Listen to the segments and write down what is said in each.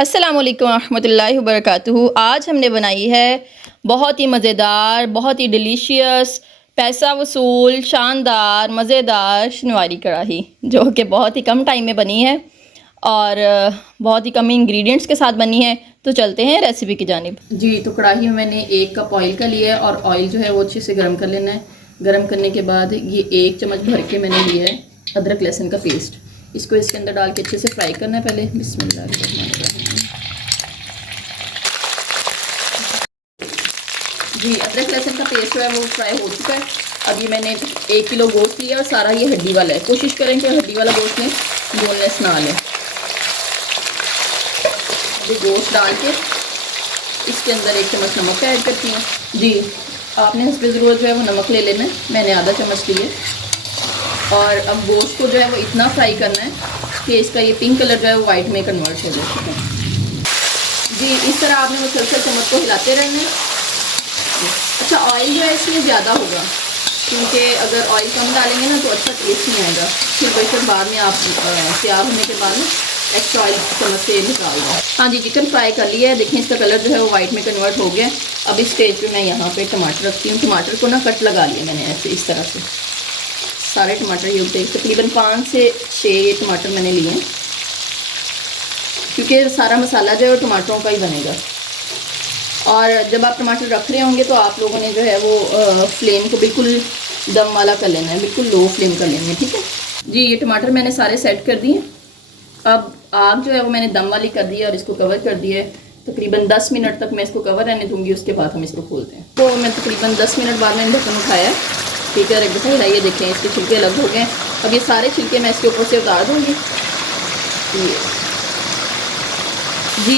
अस्सलामुअलैकुम रहमतुल्लाहि वबरकातुहू। आज हमने बनाई है बहुत ही मज़ेदार, बहुत ही डिलीशियस, पैसा वसूल, शानदार, मज़ेदार शनवारी कढ़ाई, जो कि बहुत ही कम टाइम में बनी है और बहुत ही कम इंग्रेडिएंट्स के साथ बनी है। तो चलते हैं रेसिपी की जानिब। जी, तो कढ़ाई में मैंने 1 कप ऑयल का लिया है और ऑयल जो है वो अच्छे से गर्म कर लेना है। गर्म करने के बाद ये 1 चम्मच भर के मैंने लिया है अदरक लहसुन का पेस्ट। इसको इसके अंदर डाल के अच्छे से फ्राई करना है पहले। बिस्मिल्लाह। जी, अदरक लहसुन का पेस्ट जो है वो फ्राई हो चुका है। अब ये मैंने 1 किलो गोश्त लिया और सारा ये हड्डी वाला है। कोशिश करें कि हड्डी वाला गोश्त लें, बोनलेस ना लें। ये गोश्त डाल के इसके अंदर 1 चम्मच नमक ऐड करती हूँ। जी, आपने हस्बे ज़रूरत जो है वो नमक ले लेना है, मैंने आधा चम्मच लिए। और अब गोश्त को जो है वो इतना फ्राई करना है कि इसका ये पिंक कलर जो है वो वाइट में कन्वर्ट हो जाए। ठीक है जी, इस तरह आपने मुसलसल चम्मच को हिलाते रहना है। अच्छा, ऑयल जो है इसमें ज़्यादा होगा, क्योंकि अगर ऑयल कम डालेंगे ना तो अच्छा टेस्ट नहीं आएगा। फिर बेशक बाद में आप तैयार होने के बाद एक्स्ट्रा ऑयल चम्मच से निकाल दो। हाँ जी, चिकन फ्राई कर लिया है। देखें इसका कलर जो है वो वाइट में कन्वर्ट हो गया। अब इस स्टेज पे मैं यहाँ पे टमाटर रखती हूँ। टमाटर को ना कट लगा लिया मैंने ऐसे, इस तरह से सारे टमाटर ये होते हैं। तकरीबन 5 से 6 टमाटर मैंने लिए हैं, क्योंकि सारा मसाला जो है वो टमाटरों का ही बनेगा। और जब आप टमाटर रख रहे होंगे तो आप लोगों ने जो है वो फ्लेम को बिल्कुल दम वाला कर लेना है, बिल्कुल लो फ्लेम कर लेनी है। ठीक है जी, ये टमाटर मैंने सारे सेट कर दिए। अब आग जो है वो मैंने दम वाली कर दी है और इसको कवर कर दिया है। तकरीबन 10 मिनट तक मैं इसको कवर रहने दूंगी, उसके बाद हम इसको खोलते हैं। तो मैं तकरीबन 10 मिनट बाद मैंने ढक्कन उठाया है। ठीक है, एक दफ़ा हिलाइए, देखें इसके छिलके अलग हो गए। अब ये सारे छिलके मैं इसके ऊपर से उतार दूँगी। जी,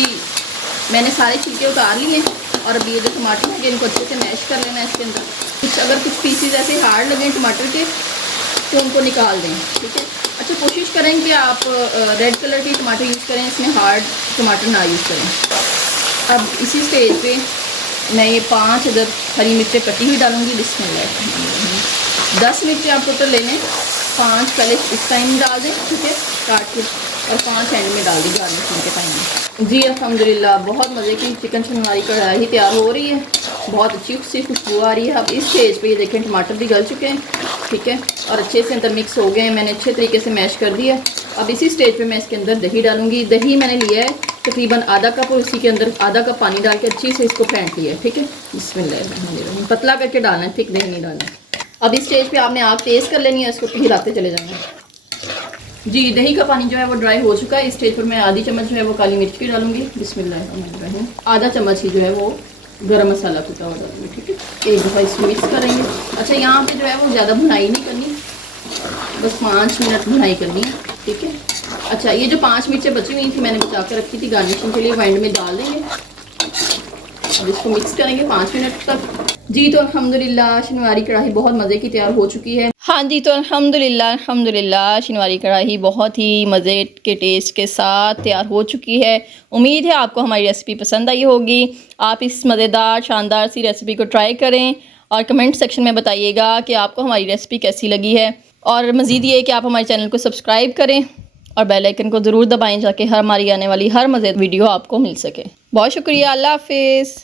मैंने सारे छिलके उतार लिए और अब ये जो टमाटर है इनको अच्छे से मैश कर लेना है इसके अंदर। कुछ अगर कुछ पीसीज ऐसे हार्ड लगें टमाटर के तो उनको निकाल दें। ठीक है, अच्छा कोशिश करें कि आप रेड कलर के टमाटर यूज़ करें, इसमें हार्ड टमाटर ना यूज़ करें। अब इसी स्टेज पे मैं ये 5 अदर हरी मिर्चें कटी हुई डालूँगी। बिस्मिल्लाह। 10 मिर्चें आप टोटल ले लें, 5 पहले इस टाइम डाल दें, ठीक है, काट के, और 5 एंड में डाल दी गार्निशिंग के टाइम में। जी अल्हम्दुलिल्लाह, बहुत मज़े की चिकन शनवारी कढ़ाई तैयार हो रही है। बहुत अच्छी सी खुशबू आ रही है। अब इस स्टेज पे ये देखें टमाटर भी गल चुके हैं, ठीक है, और अच्छे से अंदर मिक्स हो गए हैं। मैंने अच्छे तरीके से मैश कर दिया। अब इसी स्टेज पे मैं इसके अंदर दही डालूंगी। दही मैंने लिया है तकरीबन आधा कप और इसी के अंदर आधा कप पानी डाल के अच्छी से इसको फेंट लिया है। ठीक है, बिस्मिल्लाह, पतला करके डालना है, थिक दही नहीं डालना। अब इस स्टेज पे आपने आग तेज़ कर लेनी है, इसको हिलाते चले जाना है। जी, दही का पानी जो है वो ड्राई हो चुका है। इस स्टेज पर मैं आधी चम्मच जो है वो काली मिर्च की डालूंगी। बिस्मिल्लाह। आधा चम्मच ही जो है वो गरम मसाला कुटा हुआ डालूंगी। ठीक है, एक दफ़ा इसको मिक्स करेंगे। अच्छा, यहाँ पे जो है वो ज़्यादा भुनाई नहीं करनी, बस 5 मिनट भुनाई करनी है। ठीक है, अच्छा, ये जो 5 मिर्चें बची हुई थी मैंने बचा कर रखी थी गार्निशिंग के लिए, वो एंड में डाल देंगे। अब इसको मिक्स करेंगे 5 मिनट तक। जी, तो अल्हम्दुलिल्लाह शनवारी कढ़ाई बहुत मज़े की तैयार हो चुकी है। हाँ जी, तो अल्हम्दुलिल्लाह शनवारी कढ़ाई बहुत ही मज़े के टेस्ट के साथ तैयार हो चुकी है। उम्मीद है आपको हमारी रेसिपी पसंद आई होगी। आप इस मज़ेदार शानदार सी रेसिपी को ट्राई करें और कमेंट सेक्शन में बताइएगा कि आपको हमारी रेसिपी कैसी लगी है। और मज़ीद ये कि आप हमारे चैनल को सब्सक्राइब करें और बेल आइकन को ज़रूर दबाएँ, ताकि हमारी आने वाली हर मज़ेदार वीडियो आपको मिल सके। बहुत शुक्रिया, अल्लाह हाफिज़।